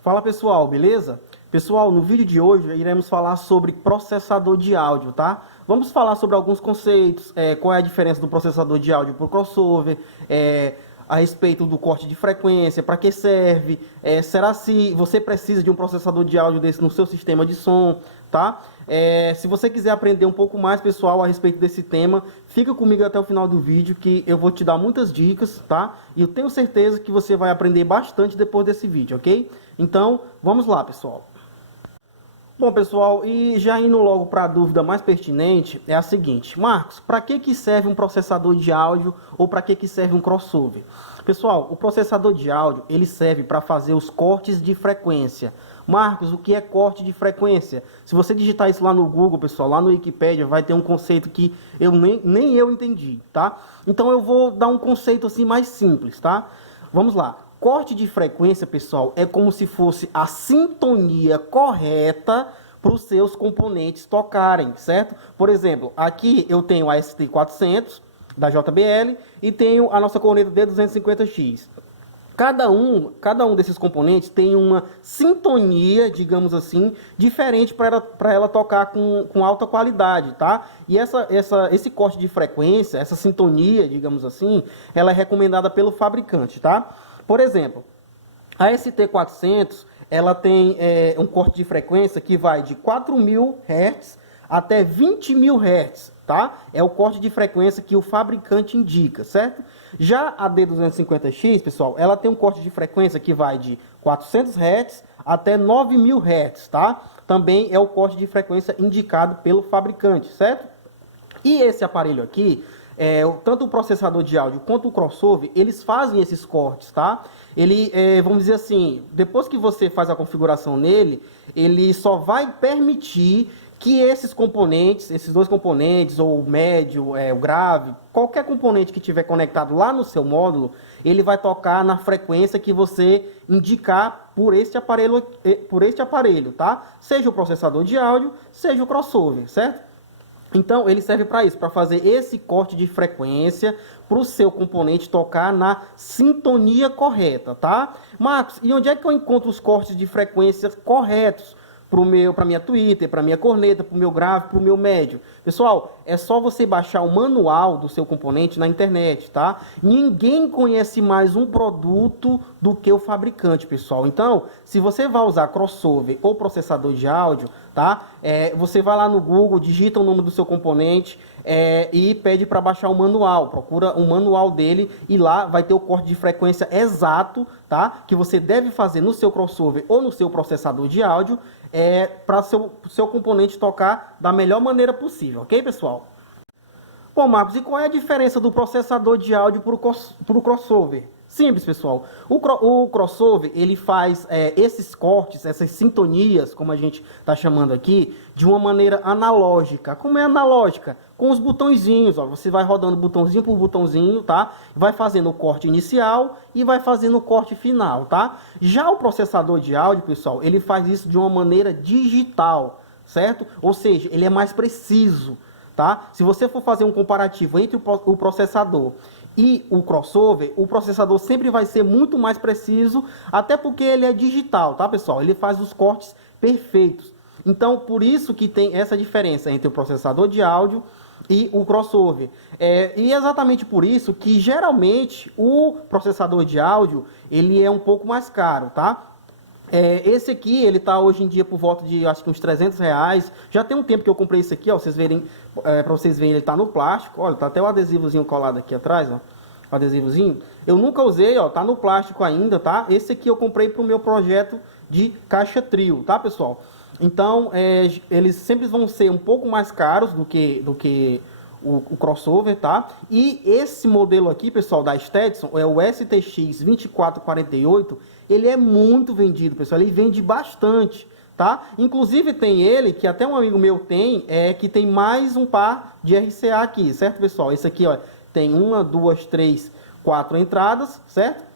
Fala pessoal, beleza? Pessoal, no vídeo de hoje iremos falar sobre processador de áudio, tá? Vamos falar sobre alguns conceitos, qual é a diferença do processador de áudio para o crossover, a respeito do corte de frequência, para que serve, será se você precisa de um processador de áudio desse no seu sistema de som, tá? Se você quiser aprender um pouco mais, pessoal, a respeito desse tema, fica comigo até o final do vídeo que eu vou te dar muitas dicas, tá? E eu tenho certeza que você vai aprender bastante depois desse vídeo, ok? Então, vamos lá, pessoal. Bom, pessoal, e já indo logo para a dúvida mais pertinente, é a seguinte: Marcos, para que serve um processador de áudio ou para que serve um crossover? Pessoal, o processador de áudio, ele serve para fazer os cortes de frequência. Marcos, o que é corte de frequência? Se você digitar isso lá no Google, pessoal, lá no Wikipedia, vai ter um conceito que nem eu entendi, tá? Então eu vou dar um conceito assim mais simples, tá? Vamos lá. Corte de frequência, pessoal, é como se fosse a sintonia correta para os seus componentes tocarem, certo? Por exemplo, aqui eu tenho a ST400 da JBL e tenho a nossa corneta D250X. Cada um desses componentes tem uma sintonia, digamos assim, diferente para ela tocar com alta qualidade, tá? E esse corte de frequência, essa sintonia, digamos assim, ela é recomendada pelo fabricante, tá? Por exemplo, a ST400, ela tem um corte de frequência que vai de 4.000 Hz até 20.000 Hz, tá? É o corte de frequência que o fabricante indica, certo? Já a D250X, pessoal, ela tem um corte de frequência que vai de 400 Hz até 9.000 Hz, tá? Também é o corte de frequência indicado pelo fabricante, certo? E esse aparelho aqui, tanto o processador de áudio quanto o crossover, eles fazem esses cortes, tá? Ele, vamos dizer assim, depois que você faz a configuração nele, ele só vai permitir que esses componentes, esses dois componentes, ou o médio, o grave, qualquer componente que tiver conectado lá no seu módulo, ele vai tocar na frequência que você indicar por este aparelho, tá? Seja o processador de áudio, seja o crossover, certo? Então, ele serve para isso, para fazer esse corte de frequência para o seu componente tocar na sintonia correta, tá? Marcos, e onde é que eu encontro os cortes de frequência corretos para minha tweeter, para minha corneta, para o meu grave, para o meu médio? Pessoal, é só você baixar o manual do seu componente na internet, tá? Ninguém conhece mais um produto do que o fabricante, pessoal. Então, se você vai usar crossover ou processador de áudio, tá? Você vai lá no Google, digita o nome do seu componente e pede para baixar o manual. Procura o manual dele e lá vai ter o corte de frequência exato, tá? Que você deve fazer no seu crossover ou no seu processador de áudio para seu componente tocar da melhor maneira possível, ok, pessoal? Bom, Marcos, e qual é a diferença do processador de áudio para o crossover? Simples, pessoal. O crossover, ele faz esses cortes, essas sintonias, como a gente está chamando aqui, de uma maneira analógica. Como é analógica? Com os botõezinhos, ó. Você vai rodando botãozinho por botãozinho, tá? Vai fazendo o corte inicial e vai fazendo o corte final, tá? Já o processador de áudio, pessoal, ele faz isso de uma maneira digital, certo? Ou seja, ele é mais preciso, tá? Se você for fazer um comparativo entre o processador e o crossover, o processador sempre vai ser muito mais preciso, até porque ele é digital, tá, pessoal? Ele faz os cortes perfeitos. Então, por isso que tem essa diferença entre o processador de áudio e o crossover. E exatamente por isso que, geralmente, o processador de áudio, ele é um pouco mais caro, tá? Esse aqui, ele tá hoje em dia por volta de, acho que uns R$300. Já tem um tempo que eu comprei esse aqui, ó, vocês verem, para vocês verem, ele tá no plástico. Olha, tá até o adesivozinho colado aqui atrás, ó. O adesivozinho. Eu nunca usei, ó, tá no plástico ainda, tá? Esse aqui eu comprei pro meu projeto de caixa trio, tá, pessoal? Então, eles sempre vão ser um pouco mais caros do que o crossover, tá? E esse modelo aqui, pessoal, da Stetson, é o STX 2448, ele é muito vendido, pessoal, ele vende bastante, tá? Inclusive tem ele, que até um amigo meu tem, que tem mais um par de RCA aqui, certo, pessoal? Esse aqui, ó, tem 1, 2, 3, 4 entradas, certo?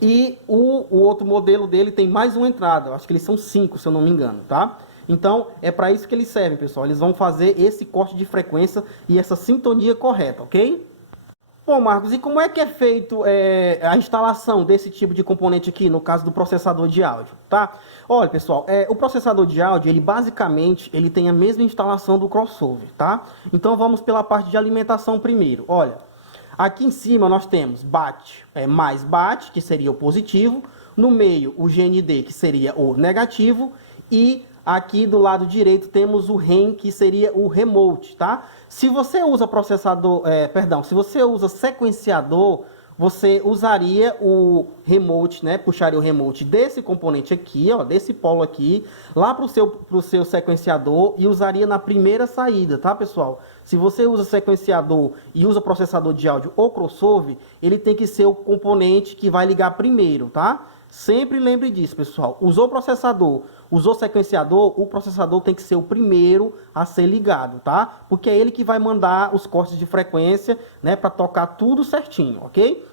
E o outro modelo dele tem mais uma entrada, eu acho que eles são 5, se eu não me engano, tá? Então, é para isso que eles servem, pessoal. Eles vão fazer esse corte de frequência e essa sintonia correta, ok? Bom, Marcos, e como é que é feito a instalação desse tipo de componente aqui, no caso do processador de áudio, tá? Olha, pessoal, o processador de áudio, ele basicamente, ele tem a mesma instalação do crossover, tá? Então vamos pela parte de alimentação primeiro. Olha, aqui em cima nós temos BAT, mais BAT, que seria o positivo, no meio o GND, que seria o negativo, e aqui do lado direito temos o REM, que seria o remote, tá? Se você usa processador, se você usa sequenciador, você usaria o remote, né? Puxaria o remote desse componente aqui, ó, desse polo aqui, lá para o seu sequenciador e usaria na primeira saída, tá, pessoal? Se você usa sequenciador e usa processador de áudio ou crossover, ele tem que ser o componente que vai ligar primeiro, tá? Sempre lembre disso, pessoal. Usou processador, usou sequenciador, o processador tem que ser o primeiro a ser ligado, tá? Porque é ele que vai mandar os cortes de frequência, né, para tocar tudo certinho, ok?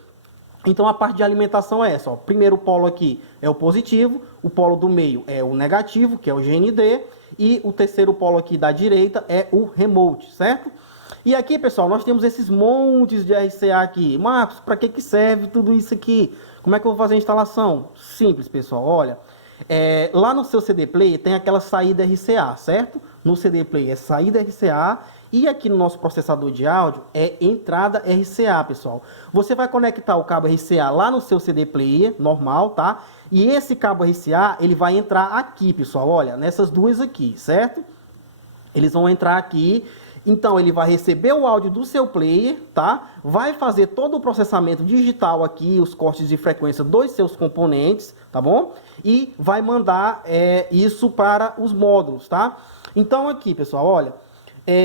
Então a parte de alimentação é essa, ó. Primeiro polo aqui é o positivo, o polo do meio é o negativo, que é o GND, e o terceiro polo aqui da direita é o remote, certo? E aqui, pessoal, nós temos esses montes de RCA aqui. Marcos, para que serve tudo isso aqui? Como é que eu vou fazer a instalação? Simples, pessoal. Olha, lá no seu CD Player tem aquela saída RCA, certo? No CD Player é saída RCA e aqui no nosso processador de áudio é entrada RCA, pessoal. Você vai conectar o cabo RCA lá no seu CD Player, normal, tá? E esse cabo RCA, ele vai entrar aqui, pessoal. Olha, nessas duas aqui, certo? Eles vão entrar aqui. Então, ele vai receber o áudio do seu player, tá? Vai fazer todo o processamento digital aqui, os cortes de frequência dos seus componentes, tá bom? E vai mandar isso para os módulos, tá? Então, aqui, pessoal, olha,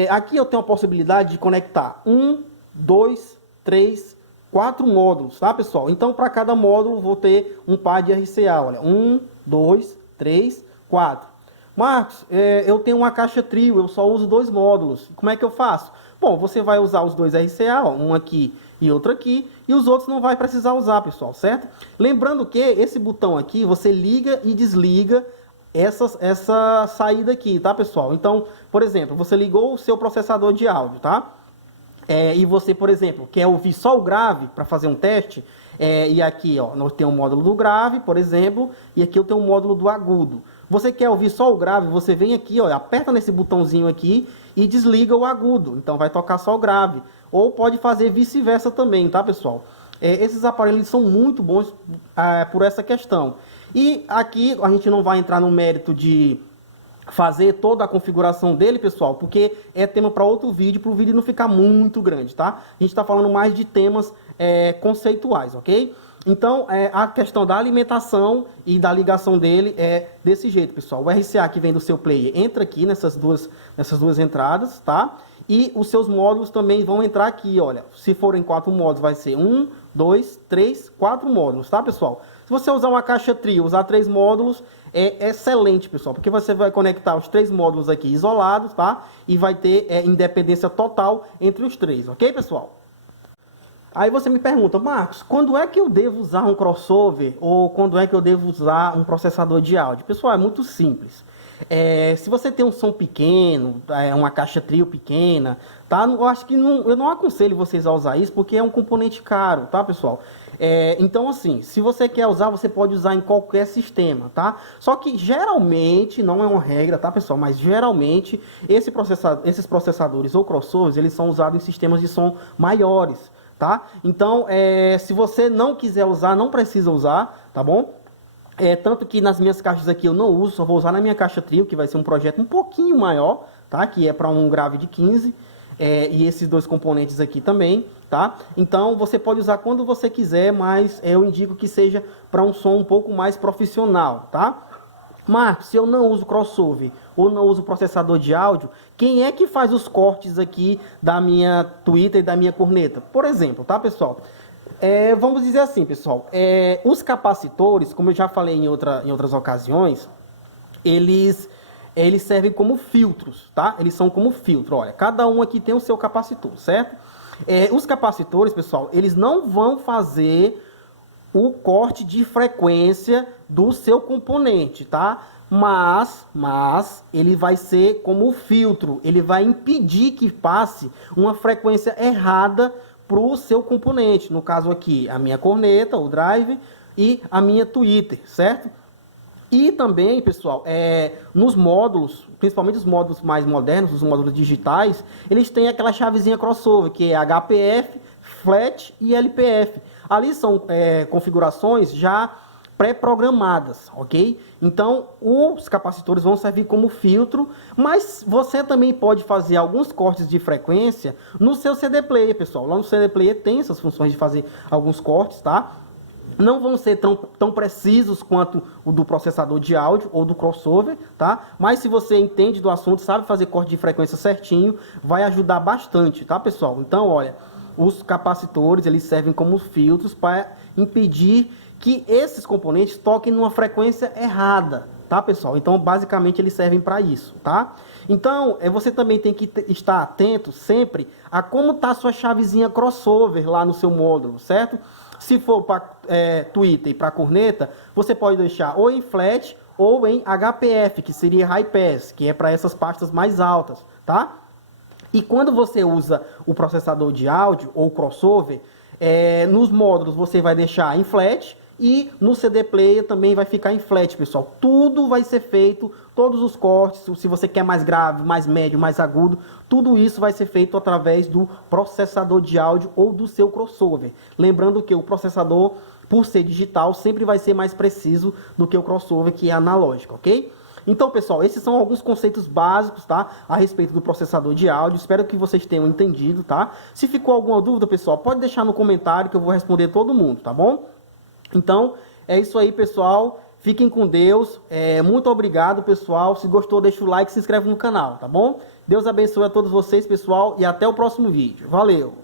aqui eu tenho a possibilidade de conectar 1, 2, 3, 4 módulos, tá, pessoal? Então, para cada módulo, vou ter um par de RCA, olha, 1, 2, 3, 4. Marcos, eu tenho uma caixa trio, eu só uso 2 módulos. Como é que eu faço? Bom, você vai usar os 2 RCA, ó, um aqui e outro aqui, e os outros não vai precisar usar, pessoal, certo? Lembrando que esse botão aqui, você liga e desliga essa saída aqui, tá, pessoal? Então, por exemplo, você ligou o seu processador de áudio, tá? E você, por exemplo, quer ouvir só o grave para fazer um teste, e aqui, ó, nós temos um módulo do grave, por exemplo, e aqui eu tenho um módulo do agudo. Você quer ouvir só o grave, você vem aqui, ó, aperta nesse botãozinho aqui e desliga o agudo. Então vai tocar só o grave. Ou pode fazer vice-versa também, tá, pessoal? Esses aparelhos são muito bons por essa questão. E aqui a gente não vai entrar no mérito de fazer toda a configuração dele, pessoal, porque é tema para outro vídeo, para o vídeo não ficar muito grande, tá? A gente está falando mais de temas conceituais, ok? Então, a questão da alimentação e da ligação dele é desse jeito, pessoal. O RCA que vem do seu player entra aqui nessas duas entradas, tá? E os seus módulos também vão entrar aqui, olha. Se forem 4 módulos, vai ser 1, 2, 3, 4 módulos, tá, pessoal? Se você usar uma caixa trio, usar 3 módulos, é excelente, pessoal, porque você vai conectar os 3 módulos aqui isolados, tá? E vai ter independência total entre os 3, ok, pessoal? Aí você me pergunta, Marcos, quando é que eu devo usar um crossover ou quando é que eu devo usar um processador de áudio? Pessoal, é muito simples. Se você tem um som pequeno, uma caixa trio pequena, tá? Eu acho que eu não aconselho vocês a usar isso porque é um componente caro, tá, pessoal? Então, assim, se você quer usar, você pode usar em qualquer sistema, tá? Só que geralmente, não é uma regra, tá, pessoal? Mas geralmente, esses processadores ou crossovers, eles são usados em sistemas de som maiores, tá? Então, se você não quiser usar, não precisa usar, tá bom? Tanto que nas minhas caixas aqui eu não uso, só vou usar na minha caixa trio, que vai ser um projeto um pouquinho maior, tá? Que é para um grave de 15, e esses 2 componentes aqui também, tá? Então, você pode usar quando você quiser, mas eu indico que seja para um som um pouco mais profissional, tá? Marcos, se eu não uso crossover ou não uso processador de áudio, quem é que faz os cortes aqui da minha tweeter e da minha corneta? Por exemplo, tá, pessoal? Vamos dizer assim, pessoal, os capacitores, como eu já falei em outras ocasiões, eles servem como filtros, tá? Eles são como filtro, olha, cada um aqui tem o seu capacitor, certo? Os capacitores, pessoal, eles não vão fazer o corte de frequência do seu componente, tá? Mas ele vai ser como filtro, ele vai impedir que passe uma frequência errada para o seu componente. No caso aqui, a minha corneta, o drive e a minha tweeter, certo? E também, pessoal, nos módulos, principalmente os módulos mais modernos, os módulos digitais, eles têm aquela chavezinha crossover, que é HPF, FLAT e LPF. Ali são configurações já pré-programadas, ok? Então, os capacitores vão servir como filtro, mas você também pode fazer alguns cortes de frequência no seu CD Player, pessoal. Lá no CD Player tem essas funções de fazer alguns cortes, tá? Não vão ser tão precisos quanto o do processador de áudio ou do crossover, tá? Mas se você entende do assunto, sabe fazer corte de frequência certinho, vai ajudar bastante, tá, pessoal? Então, olha, os capacitores, eles servem como filtros para impedir que esses componentes toquem numa frequência errada, tá, pessoal? Então, basicamente, eles servem para isso, tá? Então, você também tem que estar atento sempre a como está a sua chavezinha crossover lá no seu módulo, certo? Se for para tweeter e para corneta, você pode deixar ou em flat ou em HPF, que seria high pass, que é para essas pastas mais altas, tá? E quando você usa o processador de áudio ou crossover, nos módulos você vai deixar em flat e no CD Player também vai ficar em flat, pessoal. Tudo vai ser feito, todos os cortes, se você quer mais grave, mais médio, mais agudo, tudo isso vai ser feito através do processador de áudio ou do seu crossover. Lembrando que o processador, por ser digital, sempre vai ser mais preciso do que o crossover, que é analógico, ok? Então, pessoal, esses são alguns conceitos básicos, tá? A respeito do processador de áudio. Espero que vocês tenham entendido, tá? Se ficou alguma dúvida, pessoal, pode deixar no comentário que eu vou responder todo mundo, tá bom? Então, é isso aí, pessoal. Fiquem com Deus. Muito obrigado, pessoal. Se gostou, deixa o like e se inscreve no canal, tá bom? Deus abençoe a todos vocês, pessoal, e até o próximo vídeo. Valeu!